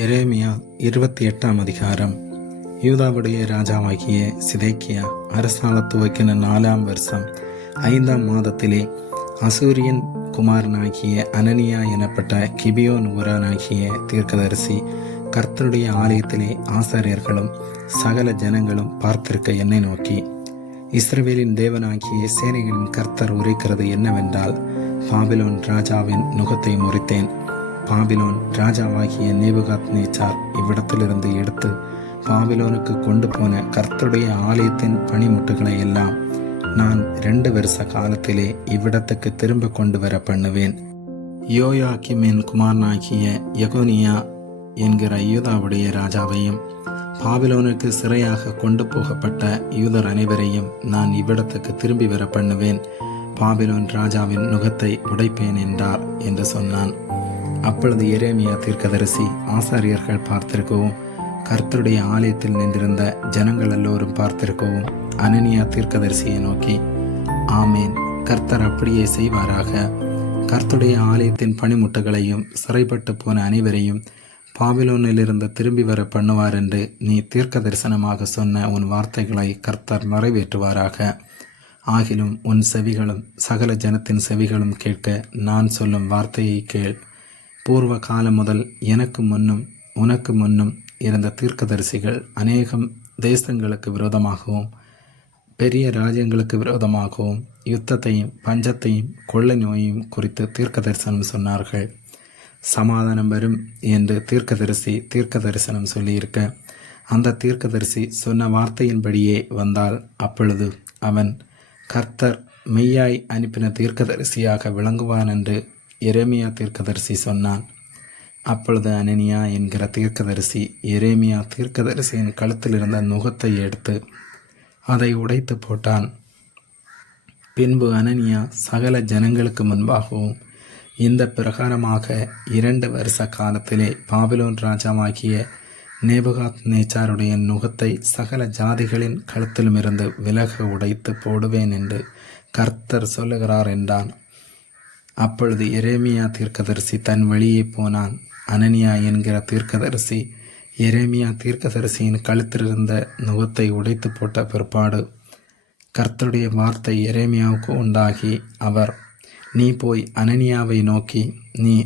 எரேமியா 28 அதிகாரம். யூதாவுடைய ராஜாவாகிய சிதேக்கியா அரசாள துவக்கின 4 வருஷம் 5 மாதத்திலே அசூரியன் குமாரனாகிய அனனியா எனப்பட்ட கிபியோன் ஊரானாகிய தீர்க்கதரிசி கர்த்தருடைய ஆலயத்திலே ஆசாரியர்களும் சகல ஜனங்களும் பார்த்திருக்க என்னை நோக்கி, இஸ்ரவேலின் தேவனாகிய சேனைகளின் கர்த்தர் உரைக்கிறது என்னவென்றால், பாபிலோன் ராஜாவின் நுகத்தை முறித்தேன். பாபிலோன் ராஜாவாகிய நேபுகாத்நேச்சார் இவ்விடத்திலிருந்து எடுத்து பாபிலோனுக்கு கொண்டு போன கர்த்தருடைய ஆலயத்தின் பணிமுட்டுகளை எல்லாம் நான் 2 வருஷ காலத்திலே இவ்விடத்துக்கு திரும்ப கொண்டு வர பண்ணுவேன். யோயாக்கிமின் குமாரனாகிய யெகோனியா என்கிற யூதாவுடைய ராஜாவையும் பாபிலோனுக்கு சிறையாக கொண்டு போகப்பட்ட யூதர் அனைவரையும் நான் இவ்விடத்துக்கு திரும்பி வர பண்ணுவேன். பாபிலோன் ராஜாவின் நுகத்தை உடைப்பேன் என்றார் என்று சொன்னான். அப்பொழுது எரேமியா தீர்க்கதரிசி ஆசாரியர்கள் பார்த்திருக்கவும் கர்த்தருடைய ஆலயத்தில் நின்றிருந்த ஜனங்கள் எல்லோரும் பார்த்திருக்கவும் அனனியா தீர்க்கதரிசியை நோக்கி, ஆமேன், கர்த்தர் அப்படியே செய்வாராக. கர்த்தருடைய ஆலயத்தின் பணிமுட்டுகளையும் சிறைப்பட்டு போன அனைவரையும் பாபிலோனிலிருந்து திரும்பி வர பண்ணுவார் என்று நீ தீர்க்க தரிசனமாக சொன்ன உன் வார்த்தைகளை கர்த்தர் நிறைவேற்றுவாராக. ஆகிலும் உன் செவிகளும் சகல ஜனத்தின் செவிகளும் கேட்க நான் சொல்லும் வார்த்தையை கேள். பூர்வ காலம் முதல் எனக்கு முன்னும் உனக்கு முன்னும் இருந்த தீர்க்கதரிசிகள் அநேகம் தேசங்களுக்கு விரோதமாகவும் பெரிய ராஜ்யங்களுக்கு விரோதமாகவும் யுத்தத்தையும் பஞ்சத்தையும் கொள்ளை நோயையும் குறித்து தீர்க்க தரிசனம் சொன்னார்கள். சமாதானம் வரும் என்று தீர்க்க தரிசனம் சொல்லியிருக்க, அந்த தீர்க்கதரிசி சொன்ன வார்த்தையின்படியே வந்தால் அப்பொழுது அவன் கர்த்தர் மெய்யாய் அனுப்பின தீர்க்கதரிசியாக விளங்குவான் என்று எரேமியா தீர்க்கதரிசி சொன்னான். அப்பொழுது அனனியா என்கிற தீர்க்கதரிசி எரேமியா தீர்க்கதரிசியின் கழுத்தில் இருந்த நுகத்தை எடுத்து அதை உடைத்து போட்டான். பின்பு அனனியா சகல ஜனங்களுக்கு முன்பாகவும் இந்த பிரகாரமாக 2 வருஷ காலத்திலே பாபிலோன் ராஜாவாகிய நேபுகாத்நேச்சாருடைய நுகத்தை சகல ஜாதிகளின் கழுத்திலும் இருந்து விலக உடைத்து போடுவேன் என்று கர்த்தர் சொல்லுகிறார் என்றான். அப்பொழுது எரேமியா தீர்க்கதரிசி தன் வழியே போனான். அனனியா என்கிற தீர்க்கதரிசி எரேமியா தீர்க்கதரிசியின் கழுத்திலிருந்த நுகத்தை உடைத்து போட்ட பிற்பாடு கர்த்தருடைய வார்த்தை எரேமியாவுக்கு உண்டாகி, அவர், நீ போய் அனனியாவை நோக்கி, நீ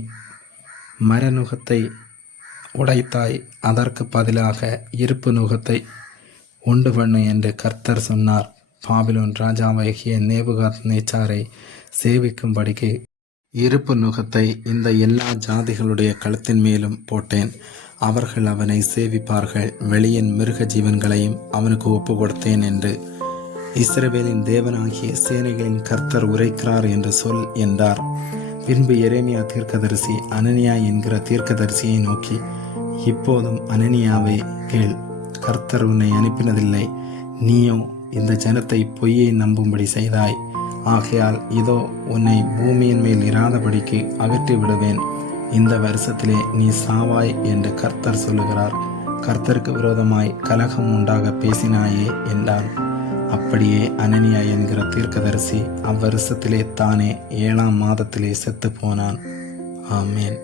மரநுகத்தை உடைத்தாய், அதற்கு பதிலாக இருப்பு நுகத்தை உண்டு பண்ணு என்று கர்த்தர் சொன்னார். பாபிலோன் ராஜாவாகிய நேபுகாத்நேச்சாரை சேவிக்கும்படிக்கு இருப்பு நுகத்தை இந்த எல்லா ஜாதிகளுடைய கழுத்தின் மேலும் போட்டேன். அவர்கள் அவனை சேவிப்பார்கள். வெளியின் மிருக ஜீவன்களையும் அவனுக்கு ஒப்பு கொடுத்தேன் என்று இஸ்ரவேலின் தேவனாகிய சேனைகளின் கர்த்தர் உரைக்கிறார் என்று சொல் என்றார். பின்பு எரேமியா தீர்க்கதரிசி அனனியா என்கிற தீர்க்கதரிசியை நோக்கி, இப்போதும் அனனியாவை கேள், கர்த்தர் உன்னை அனுப்பினதில்லை, நீயோ இந்த ஜனத்தை பொய்யை நம்பும்படி செய்தாய். ஆகையால் இதோ உன்னை பூமியின் மேல் இராதபடிக்கு அகற்றி விடுவேன். இந்த வருஷத்திலே நீ சாவாய் என்று கர்த்தர் சொல்லுகிறார். கர்த்தருக்கு விரோதமாய் கலகம் உண்டாக பேசினாயே என்றான். அப்படியே அனனியா என்கிற தீர்க்கதரிசி அவ்வருஷத்திலே தானே 7ஆம் மாதத்திலே செத்து போனான். ஆமேன்.